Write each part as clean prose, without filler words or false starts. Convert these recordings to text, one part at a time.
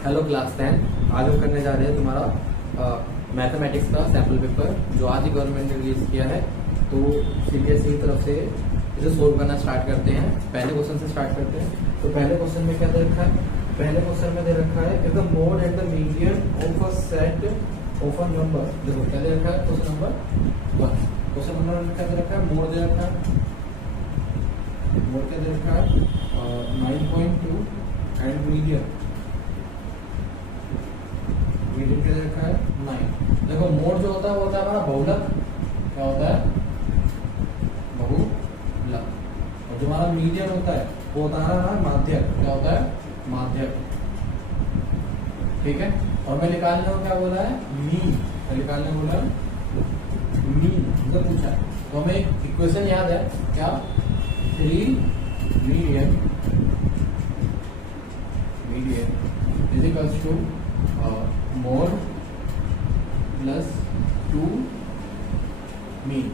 Hello class 10। आज हम करने जा रहे हैं तुम्हारा मैथमेटिक्स का सैम्पल पेपर जो आज ही गवर्नमेंट ने रिलीज किया है। तो सीबीएसई की तरफ से इसे सोल्व करना स्टार्ट करते हैं। पहले क्वेश्चन से स्टार्ट करते हैं। तो पहले क्वेश्चन में क्या दे रखा है? पहले क्वेश्चन में दे रखा है if the mode and the median of a set of a number. देखो क्या दे रखा है? Question number 1। क्वेश्चन नंबर क्या दे रखा है? मोड दे रखा है। मोड क्या दे रखा है? 9.2 एंड मीडियन क्या दे रखा है? 9। देखो मोड जो होता है वो होता है हमारा बहुलक। क्या होता है? बहुलक। और जो हमारा मीडियन होता है वो होता है हमारा माध्यक। क्या होता है? माध्यक। ठीक है। और मैं निकालने को क्या बोला है? मीन। मैं निकालने को बोला मीन मतलब पूछा है। तो हमें एक इक्वेशन याद है क्या? 3 median is equals to mode plus 2 mean.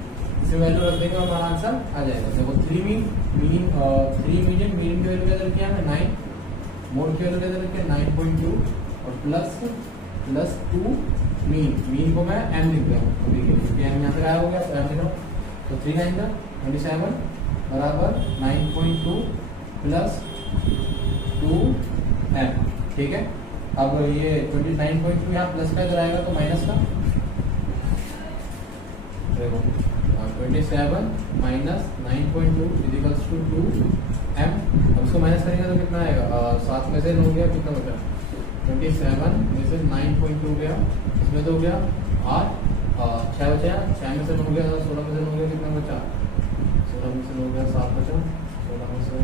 इसे वैल्यू रख देंगे और हमारा आंसर आ जाएगा। देखो 3 मीडियन मीन की वैल्यू क्या दे रखी है हमें? 9। मोड की वैल्यू क्या दे रखी है? 9.2 और प्लस 2 मीन को मैं m लिख रहा हूँ अभी के लिए। m यहाँ पे आया हो गया तो m लिख रहा हूँ। तो 3 9 27 बराबर 9.2 प्लस 2m। ठीक है। अब ये 29.2 यहाँ प्लस का इधर आएगा तो माइनस का। देखो 27 माइनस 9.2 इजिकल्स टू 2m। अब इसको माइनस करेंगे तो कितना आएगा? 7 में से 9 गया, कितना बचा? 27 में से 9.2 गया, इसमें तो हो गया 8। 6 बचा, 6 में से 9 गया, 16 में से 9 गया, कितना बचा? 16 में से 9 गया 7 बचा, 16 में से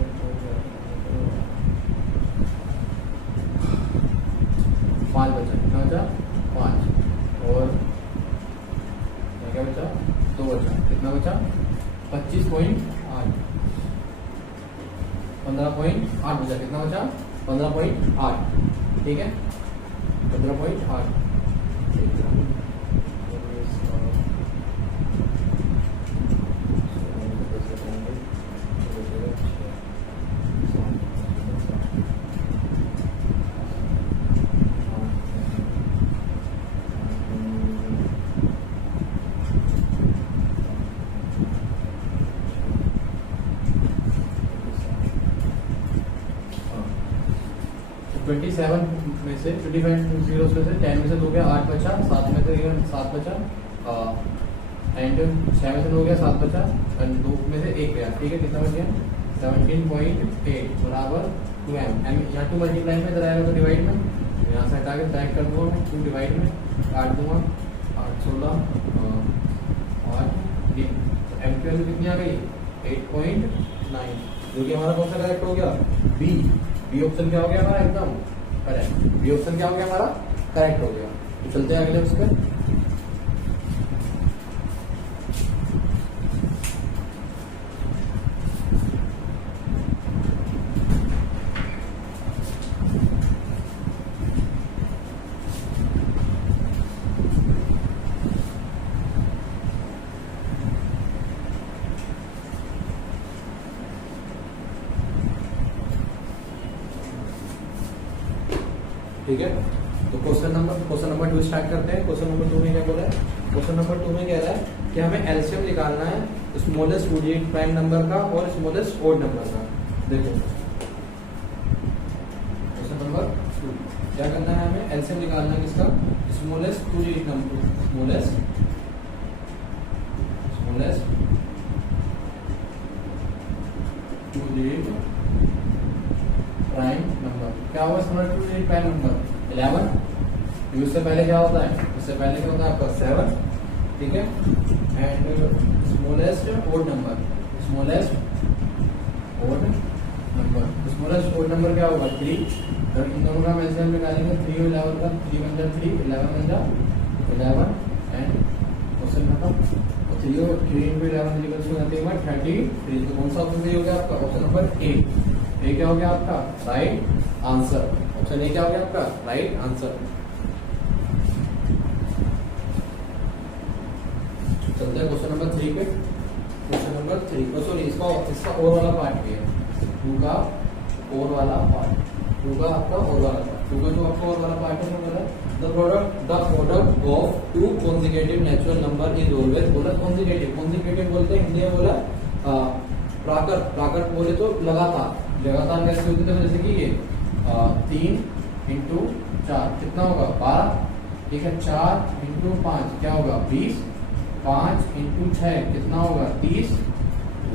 5 बचा, कितना बचा? 5। और क्या बचा? 2 बचा, कितना बचा? 25.8। 15.8 बचा, कितना बचा? 15.8। ठीक है, 15.8। ट्वेंटी सेवन में से 25 जीरोस में से 10 में से 2 गया, 8 बचा, 7 में से 7 बचा, एंड 6 में से 2 गया, 7 बचा, एंड 2 में से 1 गया। ठीक है, कितना बच गया? 17.8 बराबर 2m। यहाँ 2 मल्टीप्लाई में इधर आएगा तो डिवाइड में, यहाँ से हटा के डायरेक्ट कर दूंगा मैं 2 डिवाइड में, काट दूंगा 8 16 8 3। तो m की वैल्यू कितनी आ गई? 8.9, जो कि हमारा कौन सा करेक्ट हो गया? बी ऑप्शन क्या हो गया हमारा? एकदम करेक्ट। बी ऑप्शन क्या हो गया हमारा? करेक्ट हो गया। तो चलते हैं अगले उस पर। ठीक है, तो क्वेश्चन नंबर 2 स्टार्ट करते हैं। क्वेश्चन नंबर 2 में क्या बोला है? क्वेश्चन नंबर 2 में कह रहा है कि हमें एलसीएम निकालना है स्मॉलेस्ट डिजिट प्राइम नंबर का और स्मॉलेस्ट ओड नंबर का। देखो क्वेश्चन नंबर 2 क्या करना है? हमें एलसीएम निकालना है किसका? Smallest 2 digit number, smallest 2 digit prime number. क्या होगा स्मॉलेस्ट 2 डिजिट प्राइम नंबर? 11। उससे पहले क्या होता है? उससे पहले क्या होता है आपका? 7। ठीक है, and smallest odd number, smallest odd number. Smallest odd number क्या होगा? 3। तो इन दोनों का एलसीएम निकालेंगे। 3 और 11 का 3 बन जा 3, 11 बन जा 11, एंड क्वेश्चन खत्म। 3 और 3 into 11 इक्वल्स टू 33। तो कौन सा ऑप्शन सही हो गया आपका? Option number A. ये क्या हो गया आपका? Right answer. ऑप्शन ए क्या हो गया आपका? Right answer. चलते हैं क्वेश्चन नंबर 3 पे। क्वेश्चन नंबर 3 को सॉरी इसका और वाला पार्ट भी है, 2 का और वाला पार्ट, 2 का आपका और वाला पार्ट। तो आपको और वाला पार्ट में बोला the product of two consecutive natural number is always, बोला कॉन्जिक्यूटिव बोलते हैं हिंदी में, बोला प्राकृत बोले तो लगातार कैसे होती है, जैसे कि ये 3 इंटू 4 कितना होगा 12, ठीक है, 4 इंटू 5 क्या होगा 20, 5 इंटू 6 कितना होगा 30,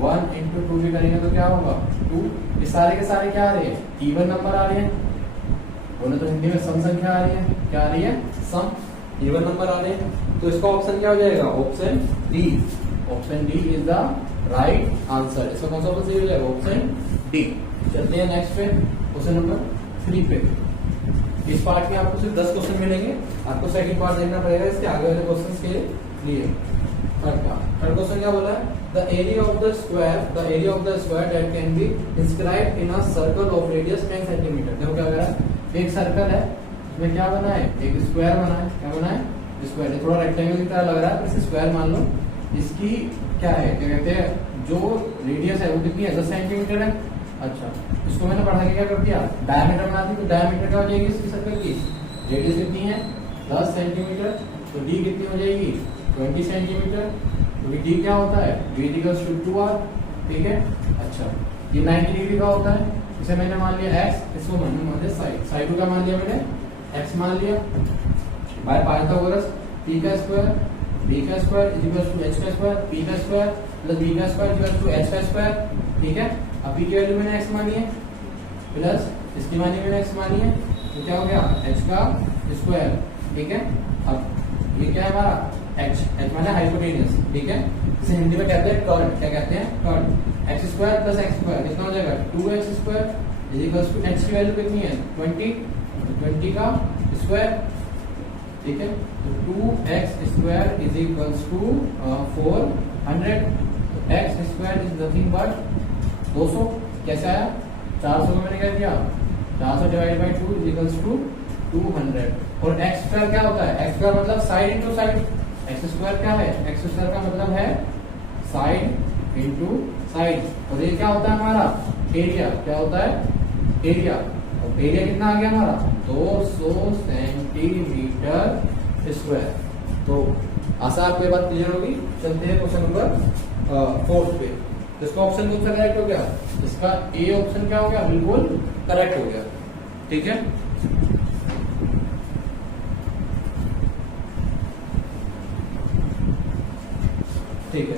1 इंटू 2 भी करेंगे तो क्या होगा 2। ये सारे के सारे क्या आ रहे हैं इवन नंबर आ रहे हैं, बोले तो हिंदी में सम संख्या आ रही है, क्या आ रही है सम इवन नंबर आ रहे हैं। तो इसका ऑप्शन क्या हो जाएगा option D is the right answer. इसका कौन सा ऑप्शन सही हो जाएगा ऑप्शन डी। चलते हैं नेक्स्ट पे क्वेश्चन नंबर 3 पे। इस पार्ट में आपको सिर्फ 10 क्वेश्चन मिलेंगे, आपको सेकंड पार्ट देखना पड़ेगा इसके आगे वाले क्वेश्चन के लिए। थर्ड क्वेश्चन क्या बोला है, the area of the square that can be inscribed in a circle of radius 10 centimetre. देखो क्या कह रहा है, एक सर्कल है उसमें क्या बना है एक स्क्वायर बना है, क्या बना है स्क्वायर, थोड़ा रेक्टेंगल की तरह लग रहा है, इसे स्क्वायर मान लो। इसकी क्या है क्या कहते हैं जो रेडियस है वो कितनी है 10 सेंटीमीटर है। अच्छा, इसको मैंने बढ़ा के क्या कर दिया डायमीटर बना दी, तो डायमीटर क्या हो जाएगी इसकी सर्कल की, रेडियस कितनी है 10 सेंटीमीटर, तो डी कितनी हो जाएगी 20 सेंटीमीटर, क्योंकि डी क्या होता है डी इक्वल्स टू 2r, ठीक है। अच्छा, ये 90 डिग्री का होता है, इसे मैंने मान लिया x, इसको मैंने मान लिया साइड को क्या मान लिया मैंने x मान लिया, बाय पाइथागोरस p का स्क्वायर b का square is equal to h का स्क्वायर, p का स्क्वायर प्लस b का स्क्वायर इक्वल टू h का स्क्वायर, ठीक है। अब p की वैल्यू मैंने x मानी है प्लस इसकी वैल्यू मैंने x मानी है, तो क्या हो गया h का स्क्वायर, ठीक है। अब ये क्या है हमारा h माने हाइपोटेन्यूस, ठीक है। इसे हिंदी में कहते हैं कर्ड, क्या कहते हैं कर्ड। X square plus x square कितना हो जाएगा 2x square is equal to h की वैल्यू कितनी है 20 का स्क्वायर, ठीक है। तो 2x square is equal to 400, x square is nothing but 200। कैसे आया 400 को मैंने क्या किया 400 divide by 2 is equal to 200। और x स्क्वायर क्या होता है x स्क्वायर मतलब side into side, x square क्या है एक्स स्क्वायर का मतलब है साइड इंटू साइड, और ये क्या होता है हमारा एरिया, क्या होता है एरिया, और एरिया कितना आ गया हमारा 200 सेंटीमीटर स्क्वायर। तो आशा आपको ये बात क्लियर होगी। चलते हैं क्वेश्चन नंबर 4 पे। तो इसका ऑप्शन कौन सा करेक्ट हो गया, इसका ए ऑप्शन क्या हो गया बिल्कुल करेक्ट हो गया, ठीक है। ठीक है,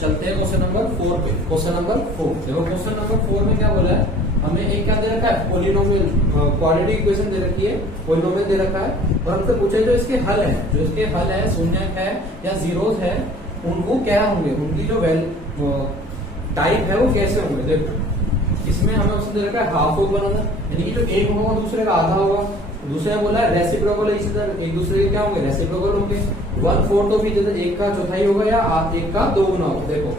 चलते हैं क्वेश्चन नंबर 4 पे। क्वेश्चन नंबर 4 देखो, क्वेश्चन नंबर 4 में क्या बोला है, हमें एक क्या दे रखा है पॉलिनोमियल क्वाड्रेटिक इक्वेशन दे रखी है, पॉलिनोमियल दे रखा है, और हमसे पूछे जो इसके हल है, शून्यक है या जीरोस है, उनको क्या होंगे, उनकी जो टाइप है वो कैसे होंगे। देखो इसमें हमें ऑप्शन दे रखा है हाफ ऑफ बनाना, यानी कि जो एक होगा दूसरे का आधा होगा। दूसरे में बोला है रेसिप्रोकल, इसी तरह एक दूसरे के क्या होंगे रेसिप्रोकल होंगे। 1/4 तो भी जैसे एक का चौथाई होगा या एक का 2 गुना होगा। देखो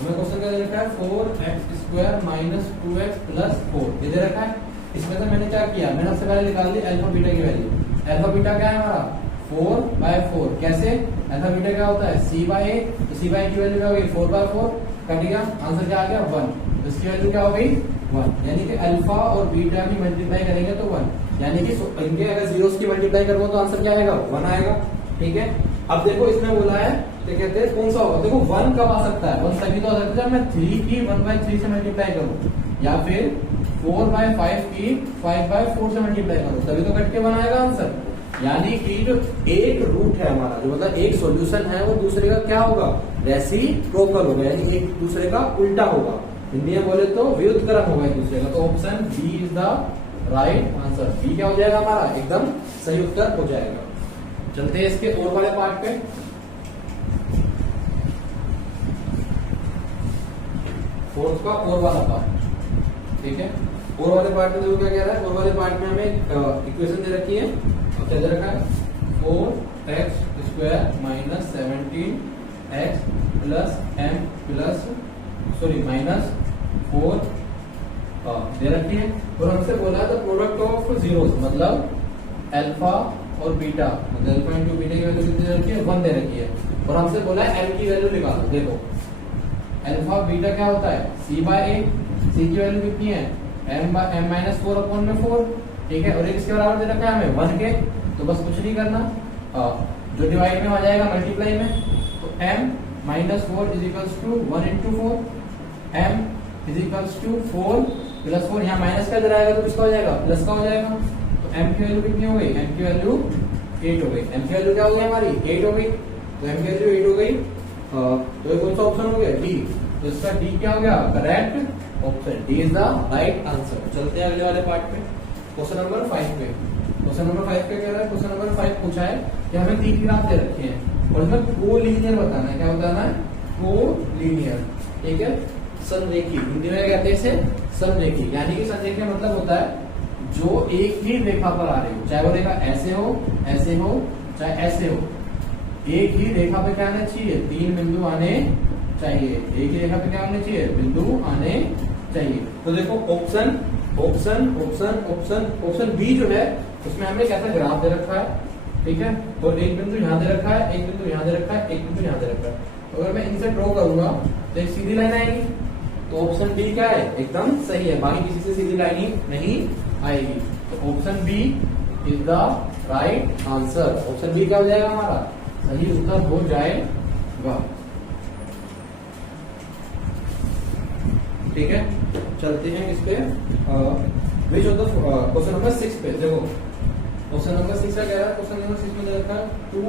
हमें क्वेश्चन क्या दे रखा है 4x square minus 2x plus 4 ये दे रखा है। इसमें से मैंने क्या किया, मैंने सबसे पहले निकाल दी अल्फा बीटा की वैल्यू। अल्फा बीटा क्या है हमारा 4/4, कैसे अल्फा बीटा क्या होता है c/a, तो c/a की वैल्यू क्या होगी 4/4, कट गया, आंसर क्या आ गया 1, तो इसकी वैल्यू क्या हो गई 1, यानी कि अल्फा और बीटा की मल्टीप्लाई करेंगे तो 1, यानी कि इनके अगर जीरोस की मल्टीप्लाई करूंगा तो आंसर क्या आएगा 1 आएगा, ठीक है। अब देखो इसमें बोला है तो कहते हैं कौन सा होगा, देखो 1 कब आ सकता है, 1 तभी तो आ सकता है जब मैं 3 की 1/3 से मल्टीप्लाई करूं, या फिर 4/5 की 5/4 से मल्टीप्लाई करूं, तभी तो कट के 1 आएगा आंसर। यानी कि जो एक रूट है हमारा, जो मतलब एक सॉल्यूशन है, वो दूसरे का क्या होगा रेसिप्रोकल होगा, यानी एक दूसरे का उल्टा होगा। हिंदी में बोले तो व्युत्क्रम होगा एक दूसरे का। तो option B is the right answer. B क्या हो जाएगा हमारा एकदम सही उत्तर हो जाएगा। चलते हैं इसके और वाले पार्ट पे। फोर्थ का और वाला पार्ट, ठीक है। और वाले पार्ट में देखो क्या कह रहा है, और वाले पार्ट में हमें इक्वेशन दे रखी है, और क्या दे रखा है 4x square minus 17x plus m plus minus 4 दे रखी है। और हमसे बोला था प्रोडक्ट ऑफ जीरोस, मतलब अल्फा और बीटा, मतलब अल्फा इंटू बीटा की वैल्यू कितनी दे रखी है 1 दे रखी है। और हमसे बोला है m की वैल्यू निकालो। देखो अल्फा बीटा क्या होता है c/a, c की वैल्यू कितनी है m-4 अपॉन में 4, ठीक है, और एक इसके बराबर दे रखा है हमें 1 के, तो बस कुछ नहीं करना, जो डिवाइड में आ जाएगा मल्टीप्लाई में, तो m minus 4 is equals to 1 into 4, m is equals to 4 plus 4, यहाँ माइनस का इधर आएगा तो किसका हो जाएगा, प्लस का हो जाएगा, तो m की वैल्यू कितनी हो गई, m की वैल्यू 8 हो गई, m की वैल्यू क्या हो गई हमारी 8 हो गई, तो m की वैल्यू 8 हो गई, तो कौन सा ऑप्शन हो गया डी, तो इसका डी क्या हो गया, correct option, D is the right answer. चलते हैं अगले वाले पार्ट पे, क्वेश्चन नंबर 5 पे। क्वेश्चन नंबर 5 पे कह रहा है, क्वेश्चन नंबर 5 पूछा है कि हमें 3 ग्राफ दे रखे हैं और इसमें कोलिनियर बताना है, क्या बताना है, कोलिनियर, ठीक है, संरेखी, हिंदी में कहते हैं इसे संरेखी, यानी कि संरेखी मतलब होता है जो एक ही रेखा पर आ रही हो, चाहे वो रेखा ऐसे हो चाहे ऐसे हो, एक ही रेखा पे क्या आना चाहिए, 3 बिंदु आने चाहिए, एक ही रेखा पे क्या आने चाहिए, बिंदु आने चाहिए। तो देखो option option option option option B जो है उसमें हमें कैसा ग्राफ दे रखा है, ठीक है, और एक बिंदु यहाँ दे रखा है, एक बिंदु यहाँ दे रखा है, एक बिंदु यहाँ दे रखा है, अगर मैं इनसे ड्रॉ करूंगा तो एक सीधी लाइन आएगी, तो ऑप्शन डी क्या है, एकदम सही है, बाकी किसी से सीधी लाइन ही नहीं आएगी, तो option B is the right answer. Option B क्या हो जाएगा हमारा, सही उत्तर हो जाएगा, ठीक है। चलते हैं इस पे, which of the question number 6 पे, देखो क्वेश्चन नंबर 6 का कह रहा है, क्वेश्चन नंबर 6 में दे रखा है 2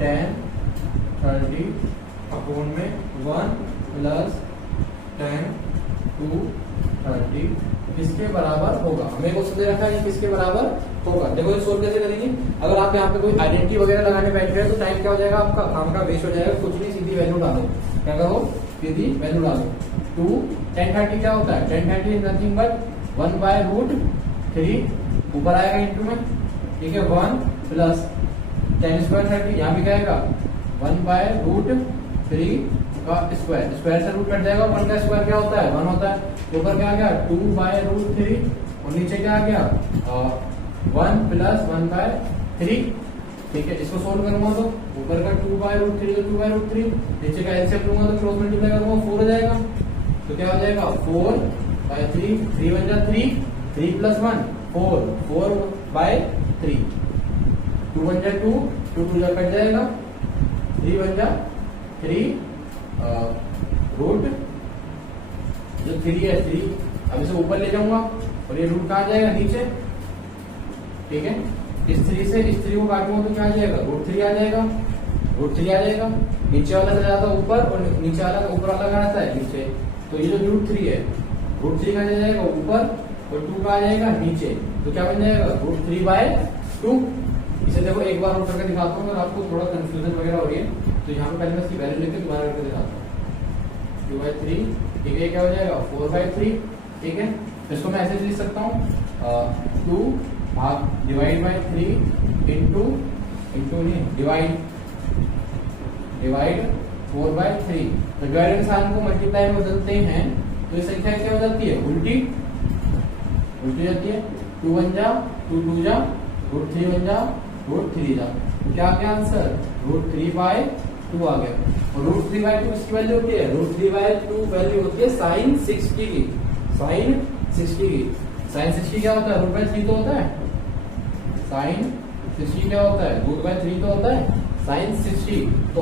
10 30 अपॉन में 1 प्लस 10 2 30 किसके बराबर होगा, हमें क्वेश्चन दे रखा है किसके बराबर होगा। देखो ये सोल्व कैसे करेंगे, अगर आप यहाँ पे कोई आइडेंटिटी वगैरह लगाने बैठ रहे हैं तो टाइम क्या हो जाएगा आपका, काम का वेस्ट हो जाएगा, कुछ नहीं, सीधी वैल्यू डालो, क्या करो, सीधी वैल्यू डालो। 2 10 30 क्या होता है, 10 30 is nothing but 1 by root 3, ऊपर आएगा इंटू में, ठीक है, 1 प्लस 10 स्क्वायर 30, यहाँ भी क्या आएगा 1 बाय रूट 3 का स्क्वायर, स्क्वायर से रूट कट जाएगा, 1 का स्क्वायर क्या होता है 1 होता है, ऊपर क्या आ गया 2 बाय रूट 3 और नीचे क्या आ गया 1 प्लस 1 बाय 3, ठीक है, इसको सोल्व करूंगा तो ऊपर का 2 बाय रूट 3 तो 2 बाय रूट 3, नीचे का एलसीएम लूंगा तो क्रॉस मल्टीप्लाई करूंगा 4 हो जाएगा, तो क्या हो जाएगा 4 बाय 3, 3 बन जा 3, 3 प्लस 1 4, 4 बाय 3, 2 बन जा 2, 2 2 जा कट जाएगा, 3 बन जा 3 रूट जो 3 है 3, अब इसे ऊपर ले जाऊंगा और ये रूट कहाँ आ जाएगा नीचे, ठीक है, इस 3 से इस 3 को काटूंगा तो क्या आ जाएगा रूट 3 आ जाएगा, रूट 3 आ जाएगा, नीचे वाला चला जाता है ऊपर और नीचे वाला ऊपर वाला कहाँ आता है नीचे, तो ये जो रूट 3 है रूट 3 का आ जाएगा ऊपर और 2 का आ जाएगा नीचे, तो क्या बन जाएगा रूट 3 बाय 2। इसे देखो एक बार और करके दिखाता हूँ, अगर आपको थोड़ा कंफ्यूजन वगैरह हो रही है तो यहाँ पे पहले मैं इसकी वैल्यू लेकर दोबारा करके दिखाता हूँ, 2 बाय 3, ठीक है, क्या हो जाएगा 4 बाय 3, ठीक है, इसको मैं ऐसे लिख सकता हूँ 2 भाग डिवाइड बाय 3 इंटू नहीं डिवाइड 4 बाय 3, तो डिवाइड के साथ को मल्टीप्लाई में बदलते हैं तो ये संख्या क्या हो जाती है उल्टी जाती है, 2 बन जा 2 2 जा रूट 3 बन जा रूट 3 जा, तो क्या आ गया आंसर रूट 3 बाय 2 आ गया, और रूट 3 बाय 2 इसकी वैल्यू होती है, रूट 3 बाय 2 वैल्यू होती है साइन 60 की, साइन 60 की, साइन 60 क्या होता है रूट बाय 3 तो होता है, साइन 60 क्या होता है रूट बाय 3 तो होता है साइन 60, तो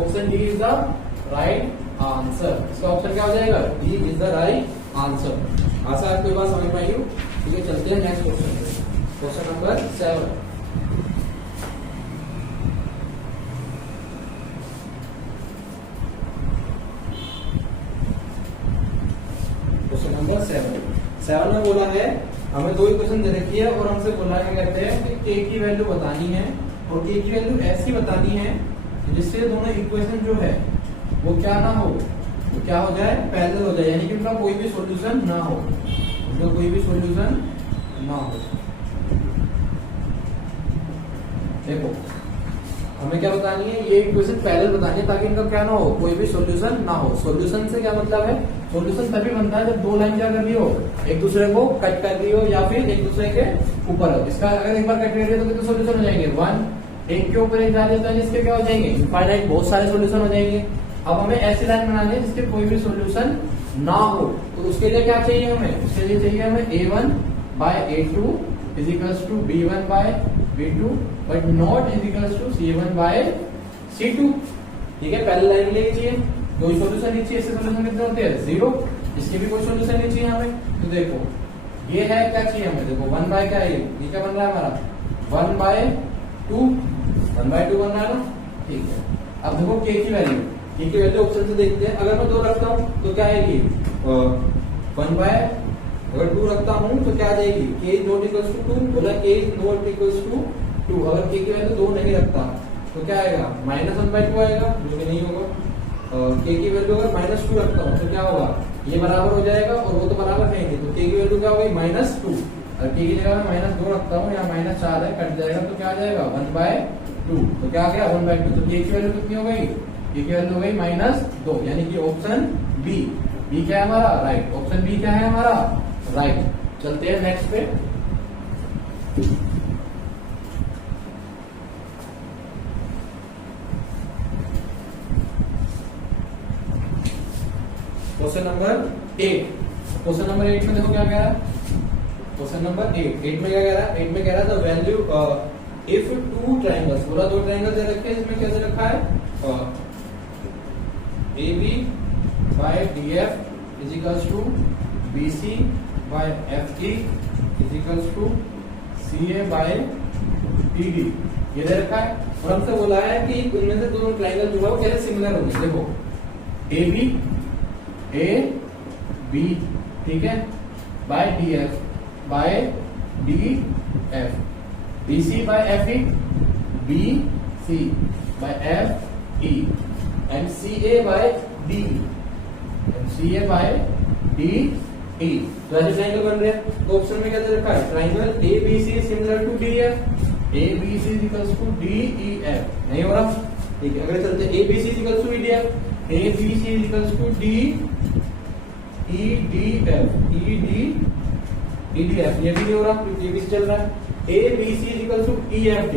option D is the right answer, इसका ऑप्शन क्या हो जाएगा D is the right answer. आशा आपको ये बात समझ पाई हो, ठीक है, चलते हैं नेक्स्ट क्वेश्चन पे, क्वेश्चन नंबर 7। क्वेश्चन नंबर 7 में बोला है हमें 2 इक्वेशन दे रखी है और हमसे बोला है कहते हैं कि k की वैल्यू बतानी है और k की वैल्यू ऐसी बतानी है जिससे दोनों इक्वेशन जो है वो क्या ना हो, वो क्या हो जाए पैरेलल हो जाए, यानी कि उनका कोई भी सॉल्यूशन ना हो, उनका कोई भी सॉल्यूशन ना हो। देखो हमें क्या बतानी है, ये इक्वेशन पैरेलल बतानी है ताकि इनका क्या ना हो, कोई भी सॉल्यूशन ना हो। सॉल्यूशन से क्या मतलब है, सॉल्यूशन तभी बनता है जब 2 लाइन क्या कर रही हो, एक दूसरे को कट कर रही हो या फिर एक दूसरे के ऊपर हो। इसका अगर एक बार कट कर रही है तो कितने सॉल्यूशन हो जाएंगे 1, एक के ऊपर एक जा रही है जिसके क्या हो जाएंगे इनफाइनाइट बहुत सारे सॉल्यूशन हो जाएंगे। अब हमें ऐसी लाइन बनानी है जिसके कोई भी सॉल्यूशन ना हो तो उसके लिए क्या चाहिए हमें, उसके लिए चाहिए हमें a1 by a2 is equals to b1 by b2 but not is equals to c1 by c2। ठीक है, पहले लाइन के लिए चाहिए, कोई सोल्यूशन नहीं चाहिए, इससे सोल्यूशन कितने होते हैं 0, इसके भी कोई सोल्यूशन नहीं चाहिए हमें। तो देखो ये है क्या चाहिए हमें, देखो 1 बाय क्या है, ये क्या बन रहा है हमारा 1 बाय 2, 1 बाय 2 बन रहा है ना। ठीक है, अब देखो k की वैल्यू, k की वैल्यू ऑप्शन से देखते हैं, अगर मैं 2 रखता हूँ तो क्या आएगी 1 बाय, अगर 2 रखता हूँ तो क्या आ जाएगी k is not equals to 2, बोला k is not equals to 2, अगर k की वैल्यू 2 नहीं रखता तो क्या आएगा -1 बाय 2 आएगा, जो कि नहीं होगा। k की वैल्यू अगर -2 रखता हूँ तो क्या होगा, ये बराबर हो जाएगा और वो तो बराबर है नहीं, तो k की वैल्यू क्या हो गई -2, और k की जगह मैं -2 रखता हूँ, यहाँ -4 है, कट जाएगा तो क्या आ जाएगा 1 बाय 2, तो क्या आ गया 1 बाय 2, तो k की वैल्यू कितनी हो गई, k की वैल्यू हो गई -2, यानी कि ऑप्शन बी, बी क्या है हमारा राइट, ऑप्शन बी क्या है हमारा राइट। चलते हैं नेक्स्ट पे। क्वेश्चन नंबर 8, क्वेश्चन नंबर 8 में देखो क्या कह रहा है, क्वेश्चन नंबर 8 में क्या कह रहा है, 8 में कह रहा है द वैल्यू इफ 2 ट्रायंगल्स, पूरा 2 ट्रायंगल दे रखे हैं, इसमें कैसे रखा है AB by DF is equals to BC by FE is equals to CA by PD, ये दे रखा है और हमसे बोला है कि इनमें से दोनों ट्रायंगल जो है वो कैसे सिमिलर होंगे। देखो AB AB, ठीक है, by DF by DF, BC by FE BC by FE and CA by DE and CA by DE, तो ऐसे ट्रायंगल बन रहे हैं। तो ऑप्शन में क्या दे रखा है, triangle ABC similar to DF, ABC is equals to DEF, नहीं हो रहा। ठीक है, अगर चलते ABC is equals to EDF, ABC is equals to EDF, ये भी नहीं हो रहा, ये भी चल रहा है। ABC is equals to EFD,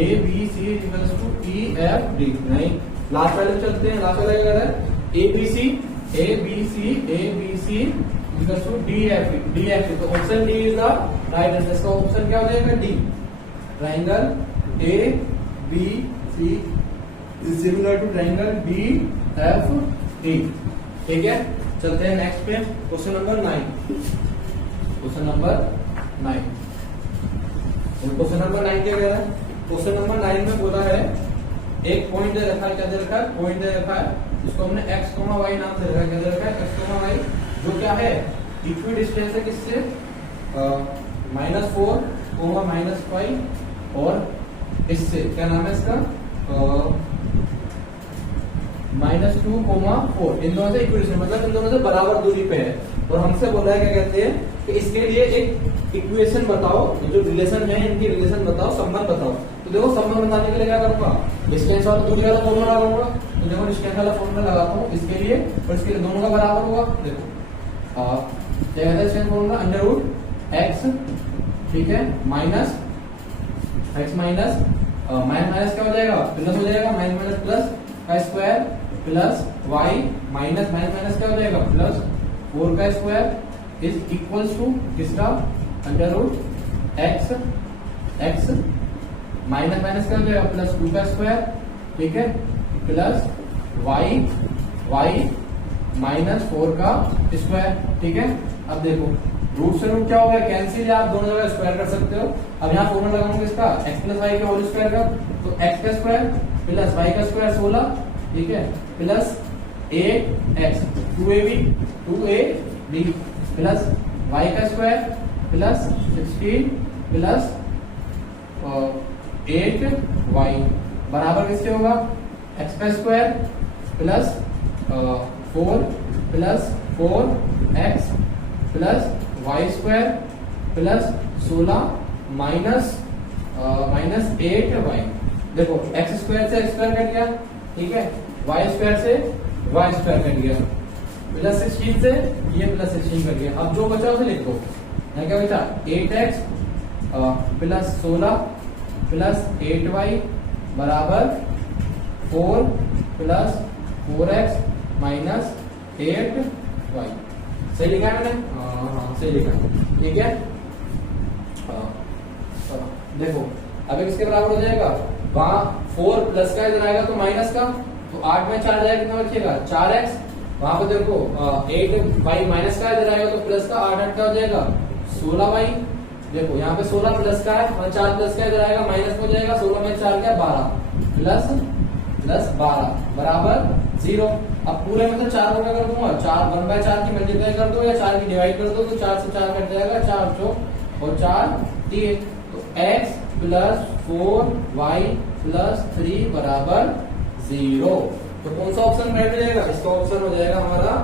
ABC is equals to EFD, नहीं। लास्ट वाले चलते हैं, लास्ट वाला क्या कह रहा है, ABC इक्वल्स टू DFE, तो option D is the right answer. इसका ऑप्शन क्या हो जाएगा D, triangle ABC is similar to triangle DFE। ठीक है, चलते हैं नेक्स्ट पे, question number 9, question number 9, question number 9 क्या कह रहा है, क्वेश्चन नंबर 9 में बोला है एक पॉइंट दे रखा है, क्या दे रखा है, पॉइंट दे रखा है, जिसको हमने x, y नाम दे रखा है, क्या दे रखा है x, y, जो क्या है इक्वी डिस्टेंस है किससे, -4, -5 और इससे क्या नाम है इसका -2, 4, इन दोनों से इक्वी डिस्टेंस, मतलब इन दोनों से बराबर दूरी पे है। और हमसे बोला है क्या कहते हैं कि इसके लिए एक इक्वेशन बताओ, जो रिलेशन है इनकी रिलेशन बताओ, संबंध बताओ। तो देखो संबंध बताने के लिए क्या करूंगा, डिस्टेंस वाला दूरी वाला फॉर्मूला लगाऊंगा, तो देखो डिस्टेंस वाला फॉर्मूला लगाता हूँ इसके लिए और इसके लिए दोनों का बराबर होगा। देखो क्या कहते हैं डिस्टेंस फॉर्मूला, √x, ठीक है, माइनस x माइनस माइनस क्या हो जाएगा, प्लस हो जाएगा, माइनस प्लस का square plus y minus minus क्या हो जाएगा प्लस 4 का स्क्वायर इज इक्वल्स टू किसका, √x, x माइनस माइनस क्या हो जाएगा +2 का स्क्वायर, ठीक है, प्लस y माइनस 4 का स्क्वायर। ठीक है, अब देखो रूट से रूट क्या हो गया, कैंसिल, आप दोनों जगह स्क्वायर कर सकते हो। अब यहाँ फॉर्मूला लगाऊंगा इसका x प्लस वाई का होल स्क्वायर का, तो x का स्क्वायर प्लस y का स्क्वायर 16, ठीक है, plus 8x 2ab plus y का स्क्वायर प्लस 16 प्लस 8y बराबर किससे होगा, x का square plus 4 plus 4x plus y square plus 16 minus 8y। देखो x स्क्वायर से x स्क्वायर कट गया, ठीक है, y स्क्वायर से y स्क्वायर कट गया, प्लस 16 से ये प्लस 16 कट गया। अब जो बचा उसे लिख दो, क्या बचा 8x प्लस 16 प्लस 8y बराबर 4 प्लस 4x माइनस वाई। सही लिखा है मैंने? हाँ सही लिखा है। ठीक है, देखो अब किसके बराबर हो जाएगा, वहां 4 प्लस का इधर आएगा तो माइनस का, तो 8 में 4 जाएगा कितना बचेगा 4x। वहां पर देखो 8y माइनस का इधर आएगा तो प्लस का, 8 8 का हो जाएगा 16y। देखो यहाँ पे 16 प्लस का है और 4 प्लस का इधर आएगा माइनस में हो जाएगा, 16 में 4 क्या 12 प्लस 12 बराबर 0। अब पूरे में तो 4 को क्या कर दूंगा, 1/4 की मल्टीप्लाई कर दो या 4 की डिवाइड कर दो, तो 4 से 4 कट जाएगा, 4 चौक और 4 3, तो x प्लस 4y प्लस 3 बराबर 0। तो कौन सा ऑप्शन बैठ जाएगा, इसका ऑप्शन हो जाएगा हमारा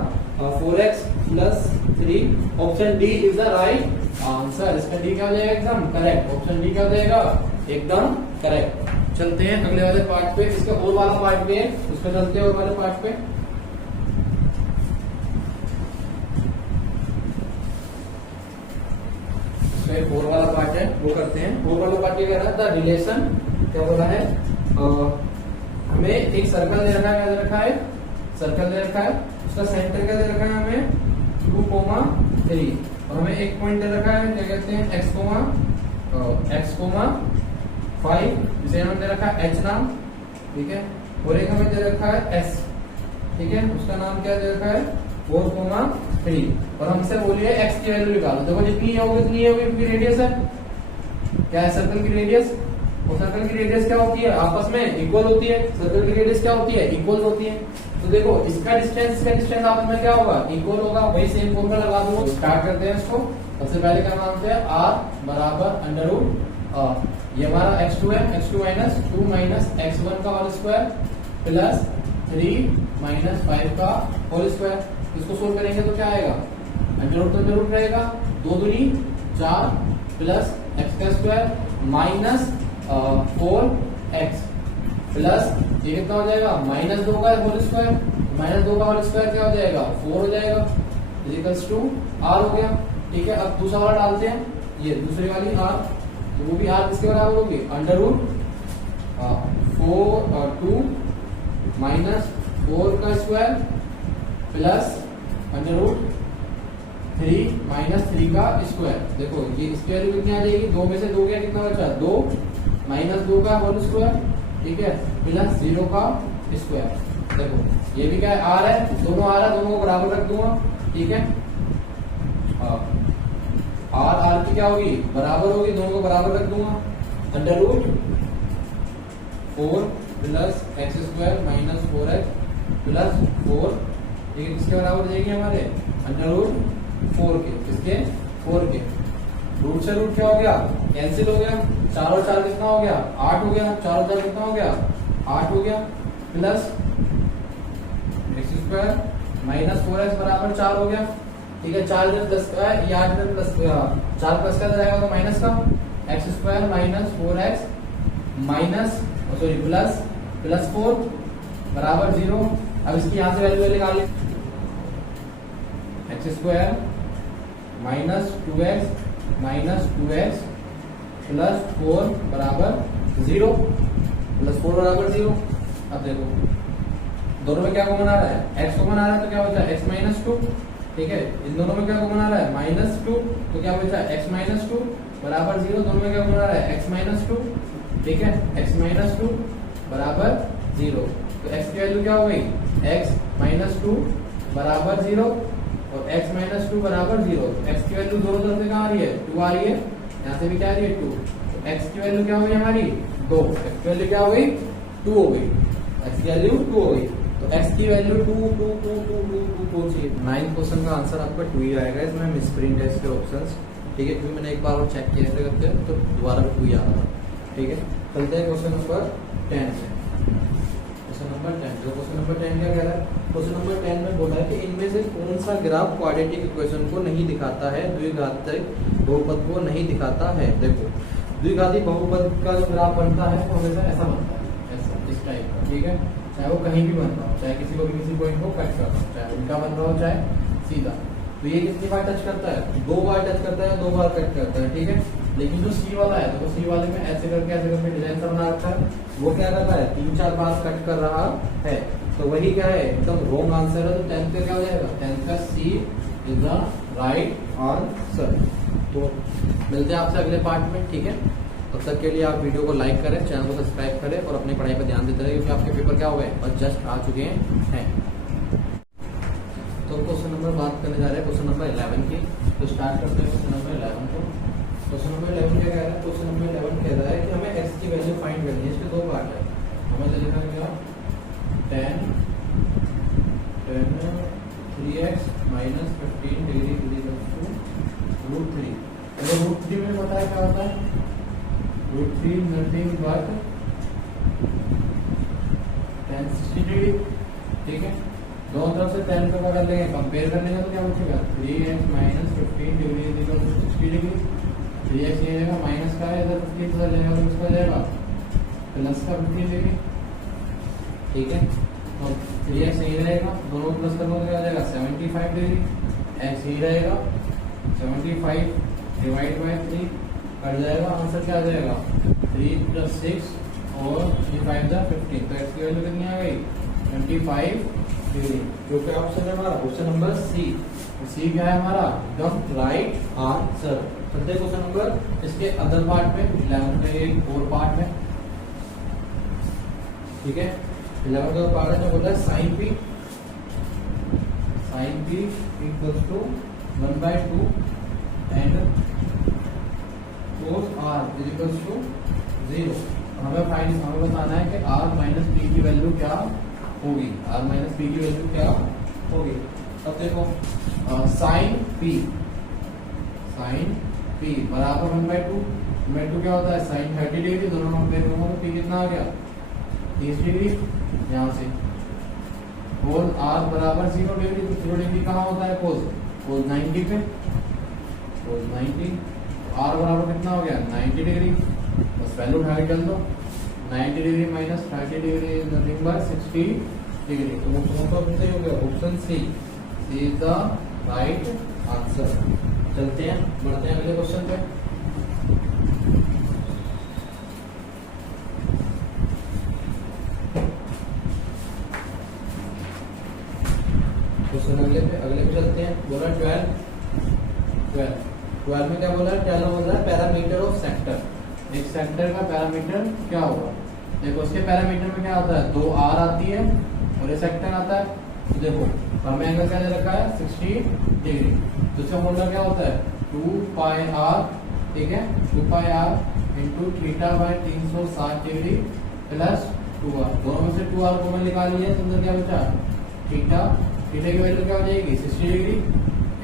4x plus 3। Option D is the right answer. इसका डी क्या हो जाएगा, एकदम करेक्ट। ऑप्शन डी क्या हो जाएगा, एकदम करेक्ट। चलते हैं अगले वाले पार्ट पे, इसका और वाला पार्ट पे है, उस पर चलते हैं और वाले पार्ट पे। फोर वाला पार्ट है वो करते हैं। फोर वाला पार्ट क्या कह रहा था, रिलेशन क्या बोला है, हमें एक सर्कल दे रखा है, क्या दे रखा है, सर्कल दे रखा है, उसका सेंटर क्या दे रखा है हमें 2,3 और हमें एक पॉइंट दे रखा है, क्या कहते हैं x, 5, जिसे हमें दे रखा है h नाम, ठीक है, और एक हमें दे रखा है s, ठीक है, उसका नाम क्या दे रखा है 4,3 और हमसे बोलिए x की वैल्यू निकालो। देखो जितनी होगी उतनी होगी, क्योंकि रेडियस है, क्या है सर्कल की रेडियस, और सर्कल की रेडियस क्या होती है, आपस में इक्वल होती है। सर्कल की रेडियस क्या होती है, इक्वल होती है। तो देखो इसका डिस्टेंस आपस में क्या होगा, इक्वल होगा। वही सेम फॉर्मूला लगा दूंगा। स्टार्ट करते हैं इसको। सबसे पहले क्या मानते हैं, r बराबर अंडर रूट, ये हमारा x2 है, x2 माइनस 2 माइनस x1 का होल स्क्वायर प्लस 3 माइनस 5 का होल स्क्वायर। इसको सोल्व करेंगे तो क्या आएगा, अंडर रूट तो अंडर रूट रहेगा, 2 दूनी 4 प्लस x का स्क्वायर माइनस 4x प्लस ये कितना हो जाएगा, -2 का होल स्क्वायर, -2 का होल स्क्वायर क्या हो जाएगा 4 हो जाएगा, इजिकल्स टू r हो गया। ठीक है, अब दूसरा वाला डालते हैं, ये दूसरी वाली r, तो वो भी r किसके बराबर होगी, अंडर रूट 2 माइनस 4 का square plus under root 3 minus 3 का स्क्वायर। देखो ये इसकी वैल्यू कितनी आ जाएगी, 2 में से 2 गया, कितना बचा 2 माइनस 2 का होल स्क्वायर, ठीक है, प्लस 0 का स्क्वायर। देखो ये भी क्या है, r है, दोनों r है, दोनों को बराबर रख दूंगा। ठीक है, r की क्या होगी, बराबर होगी, दोनों को बराबर रख दूंगा। Under root 4 plus x square minus 4x plus 4, ठीक है, किसके बराबर जाएगी हमारे, अंडर रूट 4 के, किसके 4 के। रूट से रूट क्या हो गया, कैंसिल हो गया, 4 और 4 कितना हो गया 8 हो गया, 4 और 4 कितना हो गया 8 हो गया, plus x square minus 4x बराबर 4 हो गया। ठीक है, 4 जब प्लस का है, ये 8 जब प्लस 4 प्लस का जाएगा तो माइनस का, x square minus 4x minus sorry plus 4 बराबर 0। अब इसकी यहां से वैल्यू निकाल ले, x square minus 2x minus 2x plus 4 बराबर 0, प्लस 4 बराबर 0। अब देखो दोनों में क्या कॉमन आ रहा है, x कॉमन आ रहा है तो क्या बचा x माइनस 2। ठीक है, इन दोनों में क्या कॉमन आ रहा है -2, तो क्या बचा x माइनस 2 बराबर 0। दोनों में क्या कॉमन आ रहा है x माइनस 2, ठीक है, x माइनस 2 बराबर 0। तो x की वैल्यू क्या हो गई, x माइनस 2 बराबर 0 और x माइनस 2 बराबर 0। तो x की वैल्यू दोनों तरफ से कहाँ आ रही है, 2 आ रही है, यहाँ से भी क्या आ रही है 2। तो x की वैल्यू क्या हो गई हमारी 2, x की वैल्यू क्या हो गई 2 हो गई, x की वैल्यू 2 हो गई। तो x की वैल्यू 2 चाहिए। 9th क्वेश्चन का आंसर आपका 2 ही आएगा, इसमें मिसप्रिंट है इसके ऑप्शंस। ठीक है, क्योंकि मैंने एक बार और चेक किया ऐसे करते तो दोबारा 2 ही आ रहा था। ठीक है, चलते हैं क्वेश्चन नंबर 10 से। क्वेश्चन नंबर 10, जो क्वेश्चन नंबर 10 क्या कह रहा है, क्वेश्चन नंबर 10 में बोला है कि इनमें से कौन सा ग्राफ क्वाड्रेटिक इक्वेशन को नहीं दिखाता है, द्विघातिक बहुपद को नहीं दिखाता है। देखो द्विघाती बहुपद का जो ग्राफ बनता है वो हमेशा ऐसा बनता है, ऐसा इस टाइप का। ठीक है, चाहे वो कहीं भी बन रहा हो, चाहे किसी को भी किसी पॉइंट को कट कर रहा हो, चाहे उल्टा बन रहा हो चाहे सीधा। तो ये कितनी बार टच करता है, 2 बार टच करता है, 2 बार कट करता है। ठीक है, लेकिन जो सी वाला है, तो सी वाले में ऐसे करके डिजाइन सा बना रखा है, वो क्या कर रहा है 3-4 बार कट कर रहा है। तो वही क्या है, एकदम रॉन्ग आंसर है। तो 10th का क्या हो जाएगा, 10th का सी इज द राइट आंसर। तो मिलते हैं आपसे अगले पार्ट में, ठीक है। तब तक के लिए आप वीडियो को लाइक करें, चैनल को सब्सक्राइब करें और अपनी पढ़ाई पर ध्यान देते रहे, क्योंकि आपके पेपर क्या हो गए और जस्ट आ चुके हैं। तो क्वेश्चन नंबर बात करने जा रहे हैं क्वेश्चन नंबर 11 की। तो स्टार्ट करते हैं क्वेश्चन नंबर 11 को। क्वेश्चन नंबर 11 क्या कह रहा है, क्वेश्चन नंबर 11 कह रहा है कि हमें x की वैल्यू फाइंड करनी है। इसके दो पार्ट है, हमें लिखा गया 10 3x माइनस 15 डिग्री √3। √3 में पता है क्या होता है, √3 नथिंग बट 10 60 डिग्री, ठीक है। दोनों तरफ से 10 को अगर लेंगे कंपेयर कर लेंगे तो क्या बचेगा, 3x minus 15 degree 60 degree. 3x ये रहेगा माइनस का है, इधर 15 से लेगा तो उसका जाएगा प्लस का 15 डिग्री, ठीक है। तो 3x यही रहेगा, दोनों प्लस करने तो क्या हो जाएगा 75 डिग्री। x यही रहेगा 75 डिवाइड बाई 3 कट जाएगा, आंसर क्या आ जाएगा 3 + 6 और 3 5 = 15। तो x की वैल्यू कितनी आ गई 25 डिग्री, जो कि ऑप्शन है हमारा ऑप्शन नंबर सी। सी क्या है हमारा एकदम राइट आंसर। चलते क्वेश्चन नंबर इसके अदर पार्ट में, 11 में एक और पार्ट है, ठीक है। 11 का पार्ट है जो बोला है sine P equals to 1/2 and cos r equals to 0। हमें बताना है कि r माइनस पी की वैल्यू क्या होगी, r माइनस पी की वैल्यू क्या होगी। अब देखो साइन पी बराबर 1/2 क्या होता है साइन 30 डिग्री। दोनों कंपेयर करूंगा तो पी कितना आ गया 30 डिग्री यहाँ से। कोस r बराबर 0 डिग्री, तो 0 डिग्री कहाँ होता है कोस 90 पे, कोस 90। r बराबर कितना हो गया 90 डिग्री, बस वैल्यू उठा के चल दो। 90 degree minus 30 degree is nothing but 60 degree. तो कौन सा ऑप्शन सही हो गया, option C is the right answer. चलते हैं, बढ़ते हैं अगले क्वेश्चन पे। क्वेश्चन अगले पे चलते हैं। बोला 12 में क्या बोला है, 12 बोल रहा है पैरामीटर ऑफ सेक्टर। एक सेक्टर का पैरामीटर क्या होगा, देखो उसके पैरामीटर में क्या आता है 2r आती है और ये सेक्टर आता है। तो देखो हमें एंगल क्या दे रखा है 60 डिग्री, तो इसका फॉर्मूला क्या होता है 2πr, ठीक है। 2πr into theta by 360 degree plus 2r। दोनों में से 2r को मैं निकाल लिया, तो अंदर क्या बचा थीटा की वैल्यू क्या हो जाएगी 60 डिग्री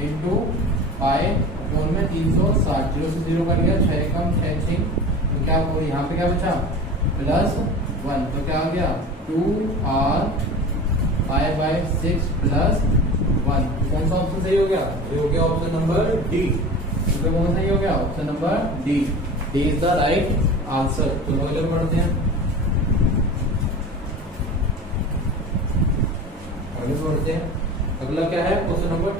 इंटू पाई अपॉन में 360। 0 से 0 कर लिया, 6 कम 6 6, तो क्या हो यहाँ पे क्या बचा +1। तो क्या आ गया 2r पाई बाय 6 + 1। कौन सा ऑप्शन सही हो गया, ये हो गया ऑप्शन नंबर डी। तो कौन सा सही हो गया option number D. D is the right answer. तो अगले पढ़ते हैं, अगला क्या है क्वेश्चन नंबर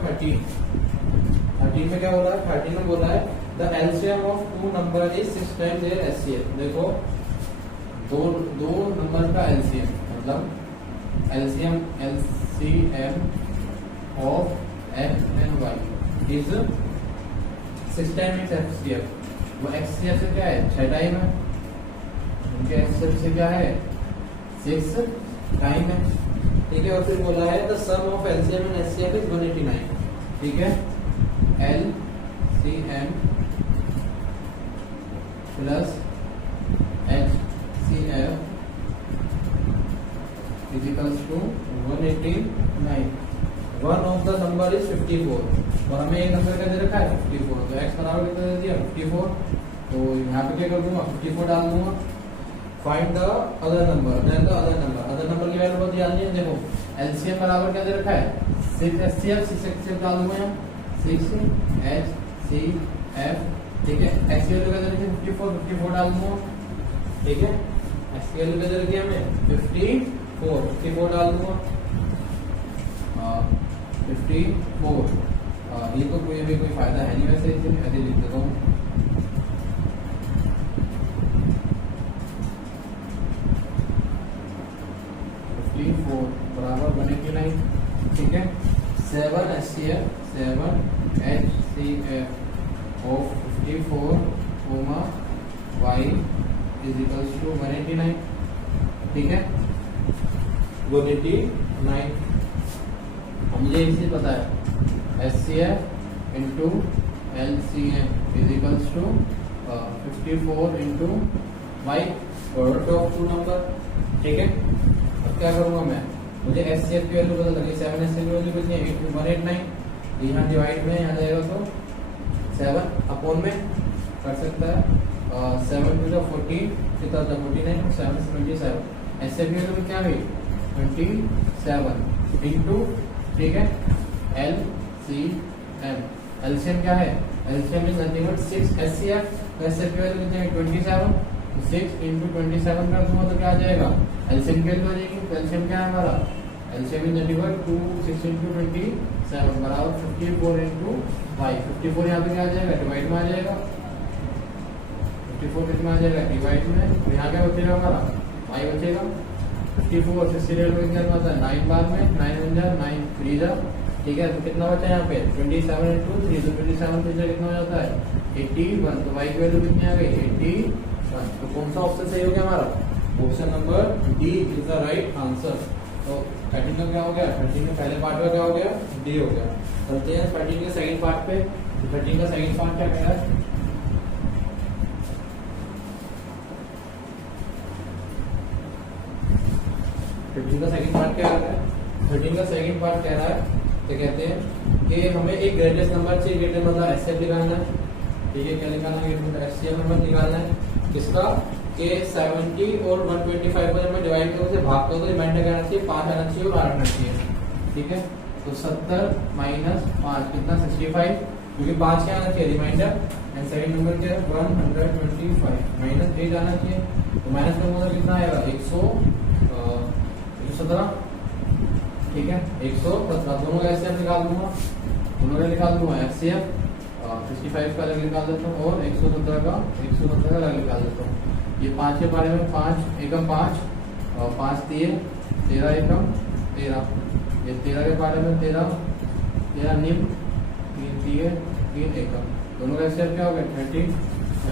13 में क्या बोला है, 13 में बोला है the LCM of 2 number is 6 times their HCF. देखो दो नंबर का एलसीएम मतलब LCM of x and y is 6 times HCF. वो एक्ससीएफ से क्या है 6 टाइम है, उनके एक्ससीएफ से क्या है 6 टाइम है, ठीक है। और फिर बोला है the sum of LCM and HCF is 189, ठीक है। LCM plus HCF is equals to 189। One of the number is 54 और हमें ये नंबर क्या दे रखा है 54। तो एक्स बराबर कितना दे दिया 54, तो यहाँ पे क्या कर दूंगा 54 डाल दूंगा। Find the other number, then the other number की वैल्यू बहुत जाननी है। देखो एलसीएम बराबर क्या दे रखा है 6 एचसीएफ, 6 एचसीएफ डाल दूंगा यहाँ 6 एचसीएफ, ठीक है। एक्स की वैल्यू क्या दे रखी है 54 डाल दूंगा, ठीक है। एक्स की वैल्यू क्या दे रखी है हमें 54 डाल दूंगा 54। ये तो कोई फायदा है नहीं, वैसे ऐसे लिख देता हूँ। इज इक्वल्स टू 189, ठीक है 189। मुझे इसी पता है SCF into LCM is equals to 54 into y product of two number, ठीक है। अब क्या करूंगा मैं, मुझे SCF की वैल्यू पता लगी, 7 SCF की वैल्यू कितनी है 189, यहाँ डिवाइड में यहाँ जाएगा तो 7 अपॉन में कर सकता है 7 टू 14 कितना था 49 7 से 27, SCF की वैल्यू क्या गई 27 इंटू, ठीक है LCM, LCM क्या है, LCM is nothing but 6 SCF, SCF की वैल्यू कितनी है 27, 6 इंटू 27 कर दूंगा तो क्या आ जाएगा LCM की वैल्यू आ जाएगी, तो LCM क्या है हमारा, LCM is nothing but 2 6 into 27 बराबर 54 इंटू y, 54 यहाँ पे क्या आ जाएगा डिवाइड में आ जाएगा, 54 कितना आ जाएगा डिवाइड में, तो यहाँ क्या बचेगा हमारा y बचेगा 54 60 कितना होता है 9 बार में 9 1 जा 9 3 जा, ठीक है। तो कितना बचा यहाँ पे 27 इंटू 3, तो 27 3 कितना हो जाता है 81, तो y की वैल्यू कितनी आ गई 81। तो कौन सा ऑप्शन सही हो गया हमारा, option number D is the right answer. तो 13 का क्या हो गया, 13 के पहले पार्ट में क्या हो गया डी हो गया। चलते हैं 13 के सेकंड पार्ट पे, 13 का सेकंड पार्ट क्या कह रहा है, का सेकंड पार्ट क्या रहा है, 13 का सेकंड पार्ट कह रहा है तो कहते हैं कि हमें एक ग्रेटेस्ट नंबर चाहिए, ग्रेटेस्ट मतलब एचसीएफ निकालना है, ठीक है क्या निकालना है एचसीएफ नंबर निकालना है किसका के 70 और 125 को जब मैं डिवाइड करूँ उसे भाग करूँ तो रिमाइंडर क्या आना चाहिए 5 आना चाहिए और 8 आना चाहिए, ठीक है। तो 70 माइनस 5 कितना 65, क्योंकि 5 क्या आना चाहिए रिमाइंडर, एंड सेकंड नंबर क्या है 125 माइनस 8 आना चाहिए, तो माइनस का मतलब कितना आएगा 117, ठीक है 117, दोनों का एचसीएफ निकाल दूंगा, दोनों का निकाल दूंगा एचसीएफ 65 का अलग निकाल देता हूँ और 117 का अलग निकाल देता हूँ। ये 5 के बारे में 5 एकम 5 और 5 13 एकम 13, ये 13 के बारे में 13 निम 3 एकम, दोनों का एचसीएफ क्या हो गया 30,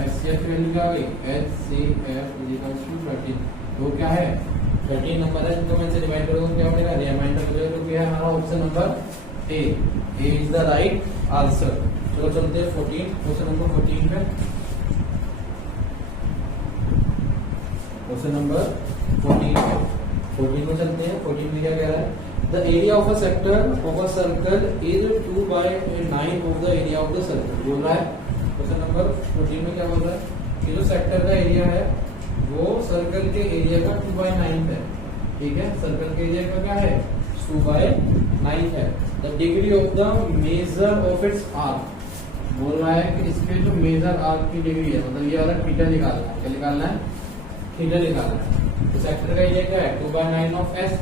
एचसीएफ की वैल्यू क्या हो गई HCF 30, तो क्या है 13 नंबर है, तो मैं इसे डिवाइड करूंगा क्या बनेगा रिमाइंडर जो कि है हमारा option number A is the right answer. चलो चलते हैं 14, क्वेश्चन नंबर 14 पे, क्वेश्चन नंबर 14 को चलते हैं। 14 में क्या कह रहा है, the area of a sector of a circle is 2/9 of the area of the circle, बोल रहा है क्वेश्चन नंबर 14 में क्या बोल रहा है कि जो सेक्टर का एरिया है वो सर्कल के एरिया का 2/9 है, ठीक है सर्कल के एरिया का क्या है 2/9 है। The degree of the measure of its arc, बोल रहा है कि इसके जो मेजर आर्क की डिग्री है मतलब ये वाला थीटा निकालना है, क्या निकालना है थीटा निकालना है। तो सेक्टर का एरिया क्या है 2/9 ऑफ एस,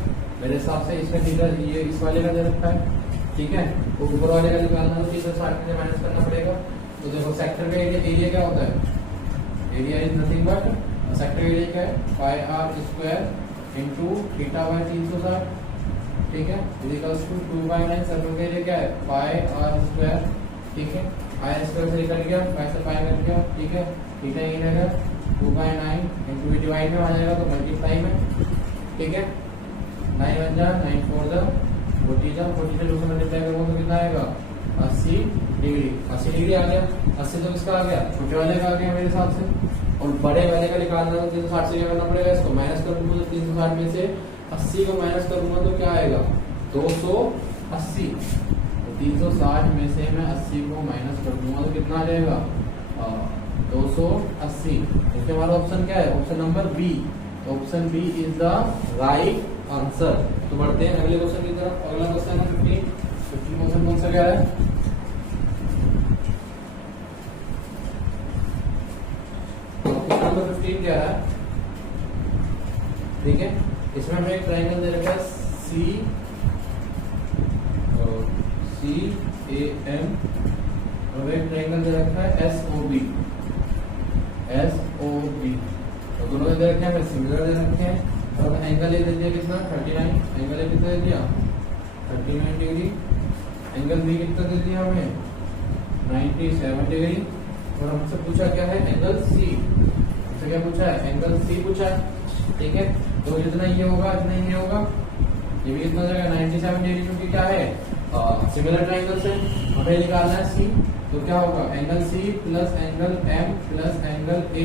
मेरे हिसाब से इसका थीटा ये इस वाले का दे रखा है, ठीक है तो ऊपर वाले का निकालना है तो 360 से माइनस करना पड़ेगा। तो देखो सेक्टर का एरिया क्या होता है, area is nothing but sector area क्या है pi r square into theta by 360, ठीक है इक्वल्स टू 2/9, सर्कल का एरिया क्या है पाई आर स्क्वायर, ठीक है आई स्क्वायर से निकल गया पाई से पाई कट गया, ठीक है थीटा ये रहेगा 2/9 इंटू डिवाइड में आ जाएगा तो मल्टीप्लाई में, ठीक है 9 1 जा 9 4 जा 40 जा 40 से 2 से मल्टीप्लाई करूंगा तो कितना आएगा 80 डिग्री, 80 डिग्री आ गया, 80 तो किसका आ गया छोटे वाले का आ गया मेरे हिसाब से, और बड़े वाले का निकालना तो 360 से क्या करना पड़ेगा, इसको माइनस कर दूंगा तो 360 में से 80 को माइनस करूंगा तो क्या आएगा 280, तो 360 में से मैं 80 को माइनस कर दूंगा तो कितना आ जाएगा 280, इसके हमारा ऑप्शन क्या है option number B, option B is the right answer. तो बढ़ते हैं अगले क्वेश्चन की तरफ, अगला क्वेश्चन है 15 क्वेश्चन कौन सा क्या है, नंबर 15 क्या है, ठीक है इसमें हमें एक ट्रायंगल दे रखा है CAM और एक ट्रायंगल दे रखा है SOB, तो दोनों दे रखे हैं सिमिलर दे रखे हैं और एंगल ये दे दिया कितना 39, एंगल ये कितना दे दिया 39 डिग्री, एंगल बी कितना दे दिया हमें 97 डिग्री, और हमसे पूछा क्या है एंगल सी, तो क्या पूछा है, एंगल सी पूछा है, ठीक है। तो जितना ये होगा इतना ये होगा, ये भी कितना हो जाएगा 97 डिग्री, क्योंकि क्या है सिमिलर ट्राइंगल से हमें निकालना है सी। तो क्या होगा angle C plus angle M plus angle A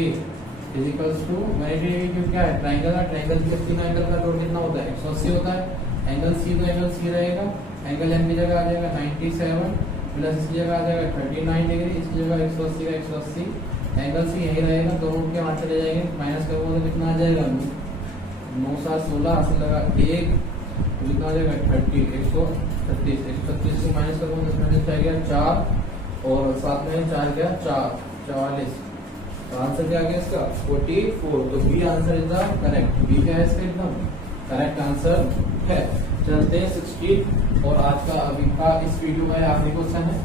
is equals to 180 degree, क्योंकि क्या है ट्राइंगल है, ट्राइंगल के तीनों एंगल का टोटल कितना होता है 180 होता है। एंगल सी तो एंगल सी रहेगा, एंगल एम की जगह आ जाएगा 97 प्लस इसकी जगह आ जाएगा 39 डिग्री, इसकी जगह 180 का 180, एंगल सी यही रहेगा, दो रूट के वहां चले जाएंगे, माइनस करोगे तो कितना आ जाएगा 9 7 16 हासिल लगा 1, कितना आ जाएगा 30 136 136 से माइनस करोगे तो इसमें से गया 4 और साथ में 4 गया 4 44। तो आंसर क्या आ गया इसका 44। तो B answer is the correct, B क्या है इसका एकदम करेक्ट आंसर है। चलते हैं 16 और आज का अभी का इस वीडियो का आखिरी क्वेश्चन है।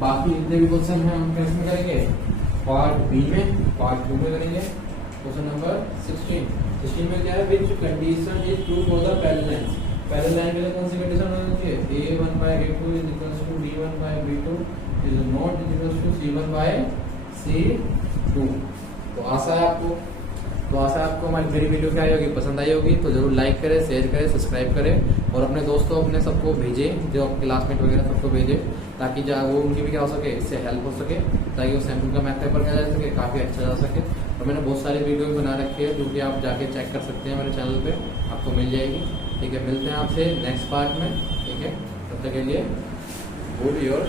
बाकी जितने भी क्वेश्चन हैं हम कैसे करेंगे पार्ट बी में, पार्ट 2 में करेंगे। क्वेश्चन नंबर 16 में क्या है, which condition is true for the parallel line. Parallel line के लिए कौन सी कंडीशन होनी चाहिए, a1/a2 is equals to b1/b2 is not equals to c1/c2। तो आशा है आपको हमारी मेरी वीडियो क्या आई होगी, पसंद आई होगी। तो जरूर लाइक करें, शेयर करें, सब्सक्राइब करें और अपने दोस्तों अपने सबको भेजें, जो क्लासमेट वगैरह सबको भेजें, ताकि वो उनकी भी क्या हो सके, इससे हेल्प हो सके, ताकि वो सैम्पल का मैथ पेपर क्या जा सके, काफी अच्छा जा सके। और मैंने बहुत सारी वीडियो बना रखी है जो कि आप जाके चेक कर सकते हैं मेरे चैनल पे, आपको मिल जाएगी। ठीक है, मिलते हैं आपसे नेक्स्ट पार्ट में। ठीक है, तब तक के लिए गुड योर